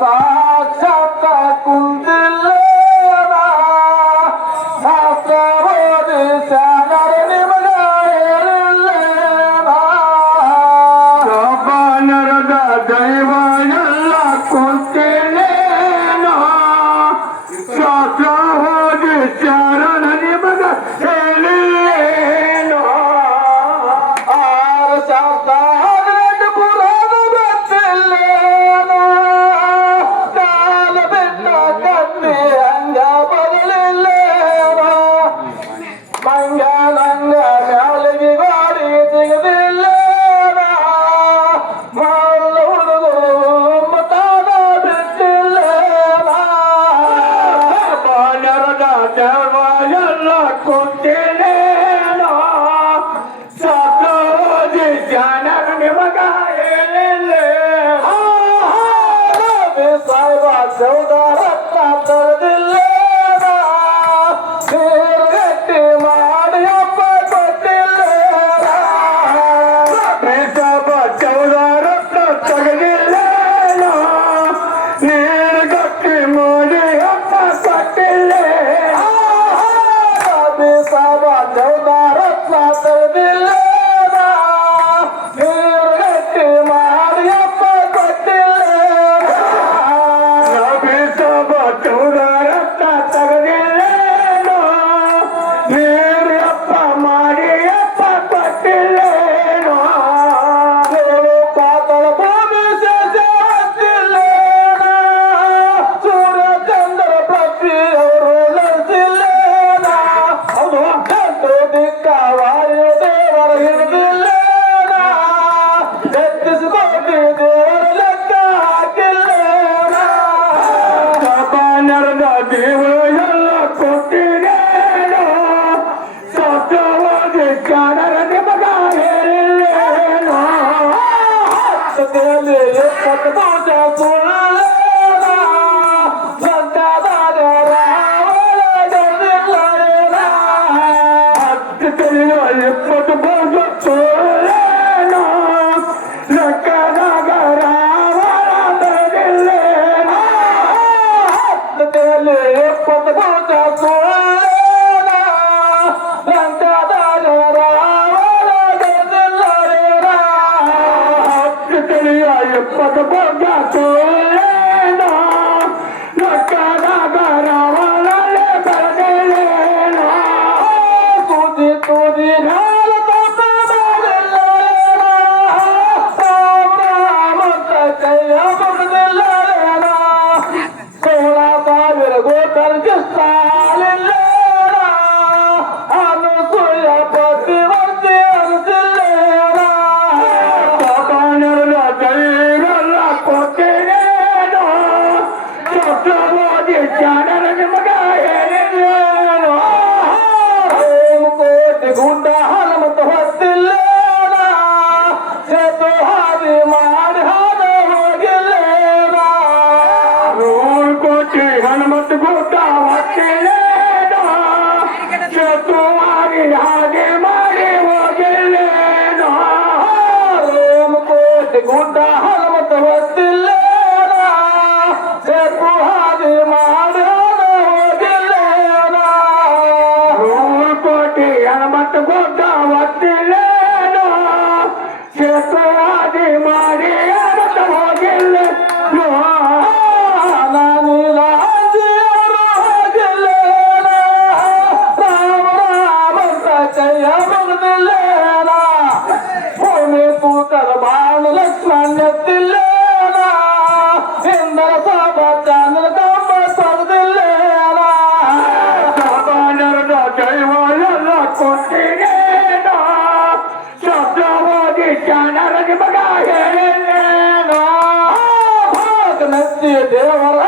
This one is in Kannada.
ಸಾಕ್ಷಾತ್ ಕುಂತಿಲ್ಲ ಶಾಸ್ತ್ರ ಓದಿ ಶಾನರ ನಿಮಗ ಹೇಳಿಲ್ಲ ನರದ ದೈವ ಎಲ್ಲ ಕುಂತೇನೇನೋ ಶಾಸ್ತ್ರ ಓದಿ ಶರಣ ನಿಮಗ ಹೇಳಿಲ್ಲೇನೋ ಶಾಸ್ತ್ರ ಪುರಾಣ ಗೊತ್ತಿಲ್ಲೇನೋ ಕಾಲ ಬಿಟ್ಟ ಕಟ್ಟಿ ಹಂಗ ಬರಲಿಲ್ಲೇನೋ ಮಂಗಲಂಗ ಮ್ಯಾಲಿಗೆ ಗಾಡಿ ಸಿಗದಿಲ್ಲೇನೋ ಮಲ್ಲ ಹುಡುಗರು ಮತಾನ ಬಿಟ್ಟಿಲ್ಲೇನೋ ನರದ ದೈವ ಎಲ್ಲ ಕುಂತೇನೇನೋ ಶಾಸ್ತ್ರ ಓದಿ ಶರಣ ನಿಮಗ ಹೇಳಿಲ್ಲೇನೋ ಸಾಹೇಬ ಚೌದಾರತ್ತ ತರದಿಲ್ಲೇನ ಗಟ್ಟಿ ಮಾಡಿ ಅಪ್ಪ ಕೊಟ್ಟಿಲ್ಲೇನ ಚೌದಾರತ್ತ ತಗದಿಲ್ಲೇನೋ ನೀರು ಗಟ್ಟಿ ಮಾಡಿ ಅಪ್ಪ ಕೊಟ್ಟಿಲ್ಲೇ ಸಾಹೇಬ ಚೌದಾರತ್ತ ತರದಿಲ್ಲೇನ ಗಟ್ಟಿ ಮಾಡಿ ಅಪ್ಪ ಕೊಟ್ಟಿಲ್ಲೇನ ಚೌದಾರತ್ತ ತಗದಿಲ್ಲೇನೋ ನೀರು ಅಪ್ಪ ಮಾಡಿ ಅಪ್ಪ ಕೊಟ್ಟಿಲ್ಲೇನೋ ಪಾತಳ ಭೂಮಿ ಸೇರಿಸಿಲ್ಲೇನ ಸೂರ್ಯ ಚಂದ್ರ ಪೃಥ್ವಿ ಅವರು ನಡೆಸಿಲ್ಲೇನ ಅದು ಗಂಟು ದಿಕ್ಕ ವಾಯು ದೇವರ ಹಿಡಿದಿಲ್ಲೇನ ಎತ್ತಿಸಿಕೊಂಡು ದೇವರ ಲೆಕ್ಕ ಹಾಕಿಲ್ಲೇನ ನರದ ದೇವ ಎಲ್ಲ ಕೊಟ್ಟಿರೇನೋ ಸತ್ಯವಾದಿ ಕಾಣರ ನಿಮಗ ಹೇಳಿಲ್ಲೇನೋ ಸತ್ಯದಲ್ಲಿ 20 ವರ್ಷ ಸುಳ್ಳೇನ ಸಂತಾದ ರಾವಣ ಗೆದ್ದಿಲ್ಲೇನ ಹತ್ತು ತಿಳಿದ 20 ವರ್ಷ ಸುಳ್ಳೇನೋ ಲೆಕ್ಕದಾಗ ರಾವಣ ಬೆಳೆದಿಲ್ಲೇನೋ ಸತ್ಯದಲ್ಲಿ 20 ವರ್ಷ ಸುಳ್ಳೇನ ಸಂತಾದ ರಾವಣ ಗೆದ್ದಿಲ್ಲೇನ ಹತ್ತು ತಿಳಿಯ 20 ವರ್ಷ ಸುಳ್ಳೇನೋ ಲೆಕ್ಕದಾಗ ರಾವಣನೇ ಬೆಳೆದಿಲ್ಲೇನೋ ತುದಿ ತುದಿ ನಾಲ ತಪ್ಪ ಮಾಡಿಲ್ಲೇನ ರಾಮಂತ ಕೈಯ ಮುಗಿದಿಲ್ಲೇನ 16,000 ಗೋಕರ್ಗೆ ಸಾಲಿಲ್ಲೇನ ಅನುಸೂಯ ಪತಿವರ್ತಿ ಅನಿಸಿಲ್ಲೇನ ನರದ ದೈವಲ್ಲ ಕೊಟ್ಟಿರೇನೋ ಸತ್ಯವಾದಿ ಜ್ಞಾನರ ನಿಮಗ ಹೇಳಿಲ್ಲೇನೋ ಕೋಟಿ ಗುಡ್ಡ ಹನುಮಂತ ಹೊತ್ತಿಲ್ಲೇನ ಸೇತು ಹಾದಿ ಮಾಡಿ ಹಾದ ಹೋಗಿಲ್ಲೇನ 100 ಕೋಟಿ ಹನುಮಂತ ಗುಡ್ಡ ಹೊತ್ತಿಲ್ಲೇನೋ ಚತುವಾರಿ ಹಾಗೆ ಮಾಡಿ ಹೋಗಿಲ್ಲೇನೋ ಕೋಟಿ ಗುಡ್ಡ ಹನುಮಂತ ಹೊತ್ತಿಲ್ಲೇನ ಸೇತು ಹಾದಿ ಮಾಡಿ ಹಾದ ಹೋಗಿಲ್ಲೇನ 100 ಕೋಟಿ ಹನುಮಂತ ಗುಡ್ಡ ಹೊತ್ತಿಲ್ಲೇನೋ ಚತುವಾರಿ ಮಾಡಿ ಹನುಮಂತ ಹೋಗಿಲ್ಲೇನೋ ನಾನಿಲ್ಲ ಅಂಜಿಯರು ಹೋಗಿಲ್ಲೇನ ರಾಮ ರಾಮಂತ ಕೈಯ ಮುಗಿದಿಲ್ಲೇನ ಭೂಮಿ ತೂಕದ ಬಾಣ ಲಕ್ಷ್ಮಣ ಎತ್ತಿಲ್ಲೇನ ಇಂದರ ಸಾಬ ಚಾಂದ್ರ ಕಂಬ ತೊರೆದಿಲ್ಲೇನ ನರದ ದೈವ ಎಲ್ಲ ಕೊಟ್ಟಿರೇನೋ ಸತ್ಯವಾದಿ ಜ್ಞಾನರ ನಿಮಗ ಹೇಳಿಲ್ಲೇನೋ ಭಾಗ ಮೆಚ್ಚಿ ದೇವರ